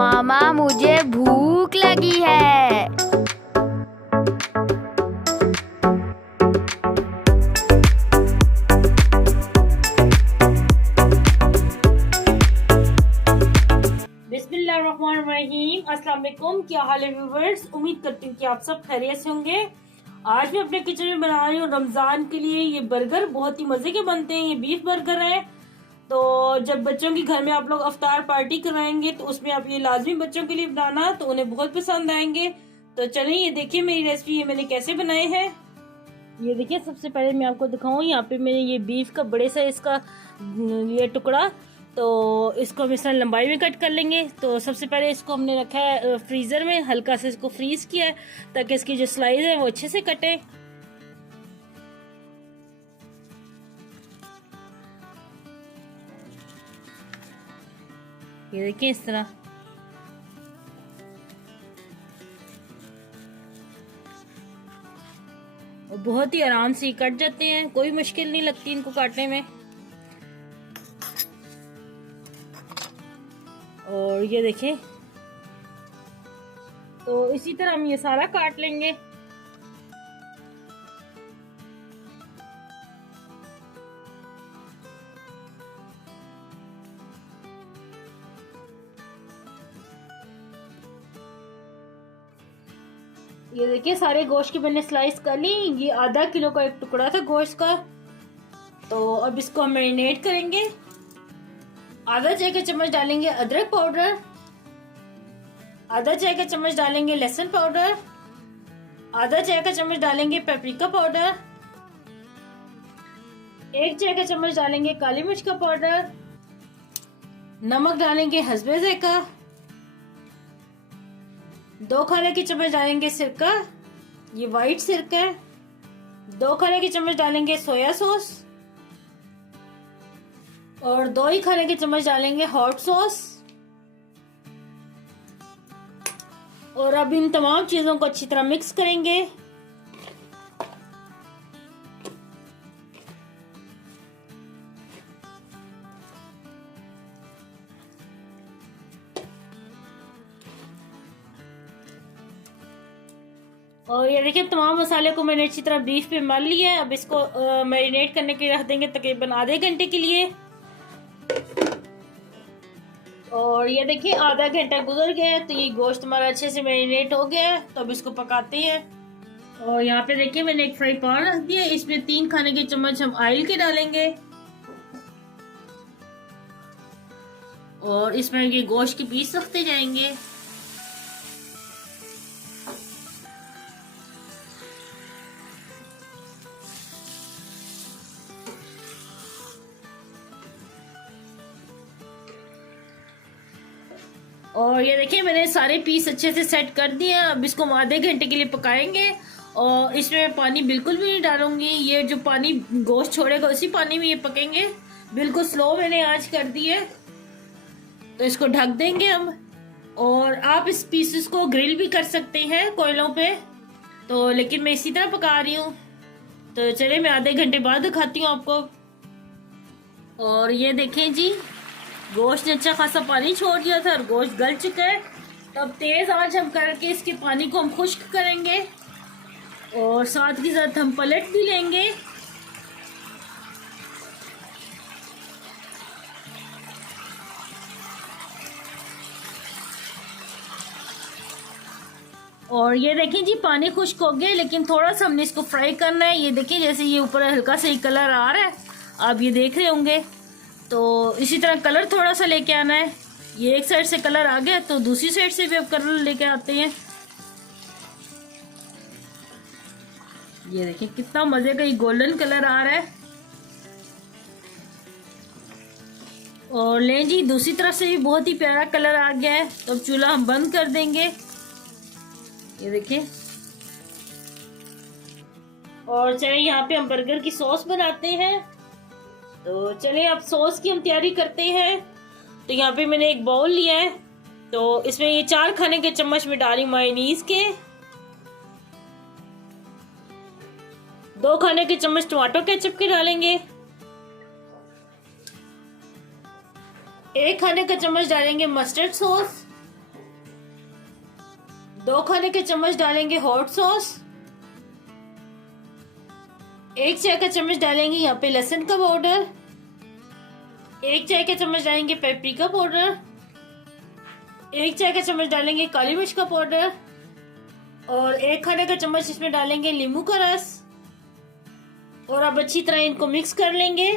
मामा मुझे भूख लगी है। बिस्मिल्लाहिर्रहमानिर्रहीम। अस्सलाम वालेकुम। क्या हाल है व्यूवर्स? उम्मीद करती हूँ कि आप सब खैरियत से होंगे। आज मैं अपने किचन में बना रही हूँ रमजान के लिए ये बर्गर। बहुत ही मजे के बनते हैं। ये बीफ बर्गर है। तो जब बच्चों के घर में आप लोग अफ्तार पार्टी कराएंगे तो उसमें आप ये लाजमी बच्चों के लिए बनाना, तो उन्हें बहुत पसंद आएंगे। तो चलिए ये देखिए मेरी रेसिपी ये मैंने कैसे बनाए हैं। ये देखिए, सबसे पहले मैं आपको दिखाऊं, यहाँ पे मैंने ये बीफ का बड़े साइज का ये टुकड़ा, तो इसको हम इस तरह लंबाई में कट कर लेंगे। तो सबसे पहले इसको हमने रखा है फ्रीजर में, हल्का से इसको फ्रीज किया है ताकि इसकी जो स्लाइस है वो अच्छे से कटे। ये देखिए इस तरह। और बहुत ही आराम से कट जाते हैं, कोई मुश्किल नहीं लगती इनको काटने में। और ये देखें, तो इसी तरह हम ये सारा काट लेंगे। ये देखिए सारे गोश्त की मैंने स्लाइस कर ली। ये आधा किलो का एक टुकड़ा था गोश्त का। तो अब इसको हम मैरिनेट करेंगे। आधा चाय का चम्मच डालेंगे अदरक पाउडर, आधा चाय का चम्मच डालेंगे लहसुन पाउडर, आधा चाय का चम्मच डालेंगे पेपरिका पाउडर, 1 चाय का चम्मच डालेंगे काली मिर्च का पाउडर, नमक डालेंगे हस्बे ज़ायका, 2 खाने की चम्मच डालेंगे सिरका, ये वाइट सिरका है, 2 खाने की चम्मच डालेंगे सोया सॉस और 2 ही खाने के चम्मच डालेंगे हॉट सॉस। और अब इन तमाम चीजों को अच्छी तरह मिक्स करेंगे। और ये देखिए तमाम मसाले को मैंने अच्छी तरह बीफ पे मल लिया है। अब इसको मैरिनेट करने के लिए रख देंगे तकरीबन आधे घंटे के लिए। और ये देखिए आधा घंटा गुजर गया है, तो ये गोश्त हमारा अच्छे से मैरिनेट हो गया है। तो अब इसको पकाते हैं। और यहाँ पे देखिए मैंने एक फ्राई पैन रख दिया, इसमें 3 खाने के चम्मच हम ऑयल के डालेंगे और इसमें ये गोश्त के पीस रखते जाएंगे। और ये देखिए मैंने सारे पीस अच्छे से सेट कर दिए। अब इसको हम आधे घंटे के लिए पकाएंगे और इसमें पानी बिल्कुल भी नहीं डालूंगी। ये जो पानी गोश्त छोड़ेगा उसी पानी में ये पकेंगे। बिल्कुल स्लो मैंने आंच कर दी है। तो इसको ढक देंगे हम। और आप इस पीसेस को ग्रिल भी कर सकते हैं कोयलों पे, तो लेकिन मैं इसी तरह पका रही हूँ। तो चलिए मैं आधे घंटे बाद दिखाती हूँ आपको। और ये देखें जी, गोश्त ने अच्छा खासा पानी छोड़ दिया था और गोश्त गल चुका है। तो अब तेज आंच हम करके इसके पानी को हम खुश्क करेंगे और साथ ही साथ हम पलट भी लेंगे। और ये देखिए जी पानी खुश्क हो गया, लेकिन थोड़ा सा हमने इसको फ्राई करना है। ये देखिए जैसे ये ऊपर हल्का सा ही कलर आ रहा है, आप ये देख रहे होंगे। तो इसी तरह कलर थोड़ा सा लेके आना है। ये एक साइड से कलर आ गया तो दूसरी साइड से भी अब कलर लेके आते हैं। ये देखिए कितना मजे का ये गोल्डन कलर आ रहा है। और ले जी दूसरी तरफ से भी बहुत ही प्यारा कलर आ गया है। तो अब चूल्हा हम बंद कर देंगे। ये देखिए। और चलिए यहाँ पे हम बर्गर की सॉस बनाते हैं। तो चलिए अब सॉस की हम तैयारी करते हैं। तो यहाँ पे मैंने एक बाउल लिया है, तो इसमें ये 4 खाने के चम्मच में डाली मायोनीज के, 2 खाने के चम्मच टमाटो केचप के डालेंगे, 1 खाने का चम्मच डालेंगे मस्टर्ड सॉस, 2 खाने के चम्मच डालेंगे हॉट सॉस। 1 चाय का चम्मच डालेंगे यहाँ पे लहसुन का पाउडर। 1 चाय का चम्मच डालेंगे पेपरिका पाउडर। 1 चाय का चम्मच डालेंगे काली मिर्च का पाउडर। और 1 खाने का चम्मच इसमें डालेंगे नींबू का रस। और अब अच्छी तरह इनको मिक्स कर लेंगे।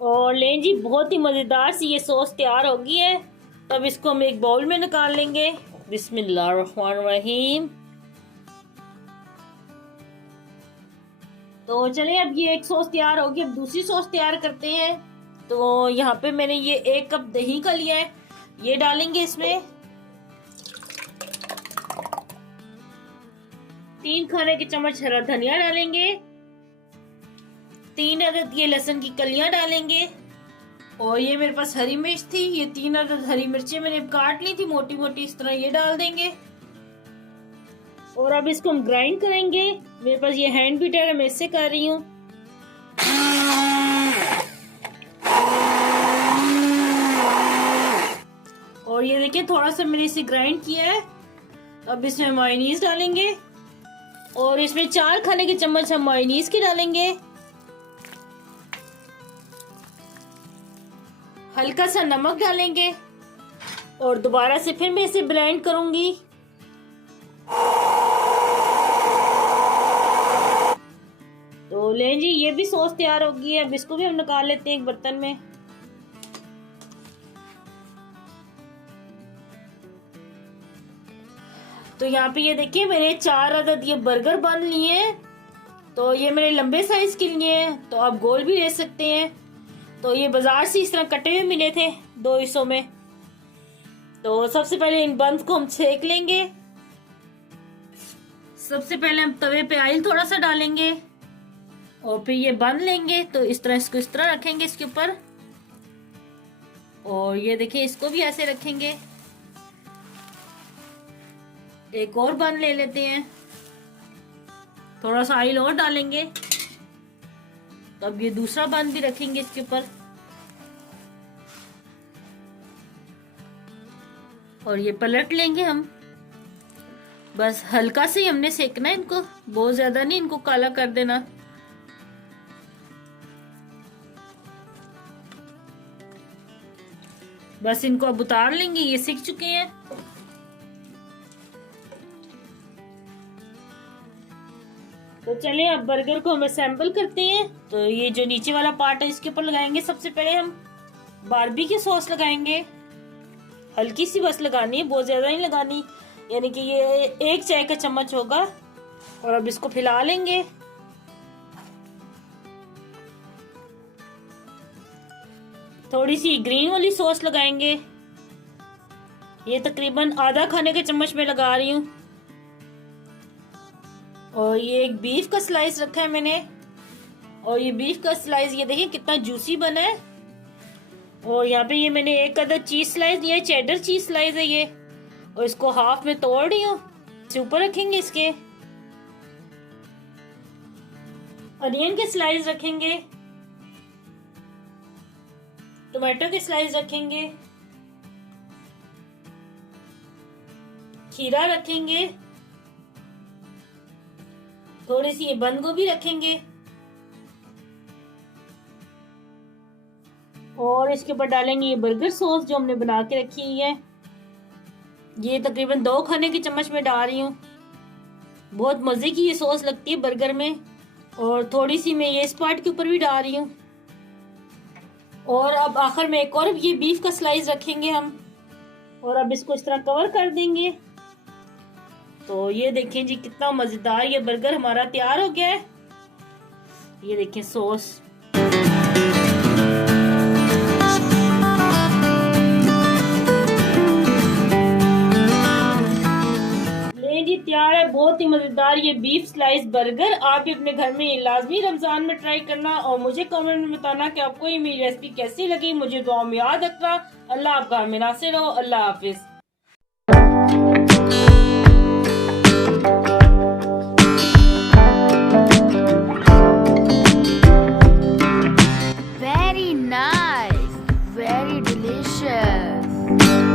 और लें जी, बहुत ही मजेदार सी ये सॉस तैयार हो गई है। तब इसको हम एक बाउल में निकाल लेंगे। बिस्मिल्लाहिर्रहमानिर्रहीम। तो चलिए, अब ये एक सॉस तैयार हो गई। अब दूसरी सॉस तैयार करते हैं। तो यहाँ पे मैंने ये 1 कप दही का लिया है, ये डालेंगे इसमें। 3 खाने के चम्मच हरा धनिया डालेंगे। 3 अदद ये लहसुन की कलियां डालेंगे। और ये मेरे पास हरी मिर्च थी, ये 3 अदद हरी मिर्चें मैंने काट ली थी मोटी मोटी, इस तरह ये डाल देंगे। और अब इसको हम ग्राइंड करेंगे। मेरे पास ये हैंड बीटर है, मैं इससे कर रही हूँ। और ये देखिए, थोड़ा सा मैंने इसे ग्राइंड किया है। अब इसमें मायोनीज डालेंगे। और इसमें 4 खाने के चम्मच हम मायोनीज के डालेंगे। हल्का सा नमक डालेंगे। और दोबारा से फिर मैं इसे ब्लेंड करूंगी। तो लें जी, ये भी सॉस तैयार हो गई है। अब इसको भी हम निकाल लेते हैं एक बर्तन में। तो यहाँ पे ये देखिए, मैंने 4 अदद ये बर्गर बन लिए हैं। तो ये मेरे लंबे साइज के लिए हैं, तो आप गोल भी ले सकते हैं। तो ये बाजार से इस तरह कटे हुए मिले थे 2 हिस्सों में। तो सबसे पहले इन बंस को हम सेक लेंगे। सबसे पहले हम तवे पे ऑयल थोड़ा सा डालेंगे और फिर ये बन लेंगे। तो इस तरह इसको इस तरह रखेंगे इसके ऊपर। और ये देखिए, इसको भी ऐसे रखेंगे। एक और बन ले लेते हैं, थोड़ा सा ऑयल और डालेंगे। तो अब ये दूसरा बन भी रखेंगे इसके ऊपर। और ये पलट लेंगे हम। बस हल्का से ही हमने सेकना है इनको, बहुत ज्यादा नहीं इनको काला कर देना। बस इनको अब उतार लेंगे, ये सिक चुके हैं। तो चलिए, अब बर्गर को हम असेंबल करते हैं। तो ये जो नीचे वाला पार्ट है इसके ऊपर लगाएंगे। सबसे पहले हम बारबेक्यू सॉस लगाएंगे। हल्की सी बस लगानी है, बहुत ज्यादा नहीं लगानी, यानी कि ये 1 चाय का चम्मच होगा। और अब इसको फैला लेंगे। थोड़ी सी ग्रीन वाली सॉस लगाएंगे। ये तकरीबन आधा खाने के चम्मच में लगा रही हूँ। और ये एक बीफ का स्लाइस रखा है मैंने। और ये बीफ का स्लाइस ये देखिए कितना जूसी बना है। और यहाँ पे ये मैंने 1 अदद चीज स्लाइस लिया है, चेडर चीज स्लाइस है ये। और इसको हाफ में तोड़ रही हूँ। इसे ऊपर रखेंगे इसके। अनियन के स्लाइस रखेंगे। टोमेटो के स्लाइस रखेंगे। खीरा रखेंगे। थोड़ी सी ये बंद गोभी रखेंगे। और इसके ऊपर डालेंगे ये बर्गर सॉस जो हमने बना के रखी हुई है। ये तकरीबन 2 खाने के चम्मच में डाल रही हूँ। बहुत मजे की ये सॉस लगती है बर्गर में। और थोड़ी सी मैं ये इस पार्ट के ऊपर भी डाल रही हूँ। और अब आखिर में एक और ये बीफ का स्लाइस रखेंगे हम। और अब इसको इस तरह कवर कर देंगे। तो ये देखें जी, कितना मजेदार ये बर्गर हमारा तैयार हो गया है। ये देखें सॉस। जी तैयार है बहुत ही मजेदार ये बीफ स्लाइस बर्गर। आप भी अपने घर में लाजमी रमजान में ट्राई करना और मुझे कमेंट में बताना कि आपको ये मेरी रेसिपी कैसी लगी। मुझे दुआ में याद रखना। अल्लाह आपका में नासिर रहो। अल्लाह हाफिज। Very nice, very delicious. है।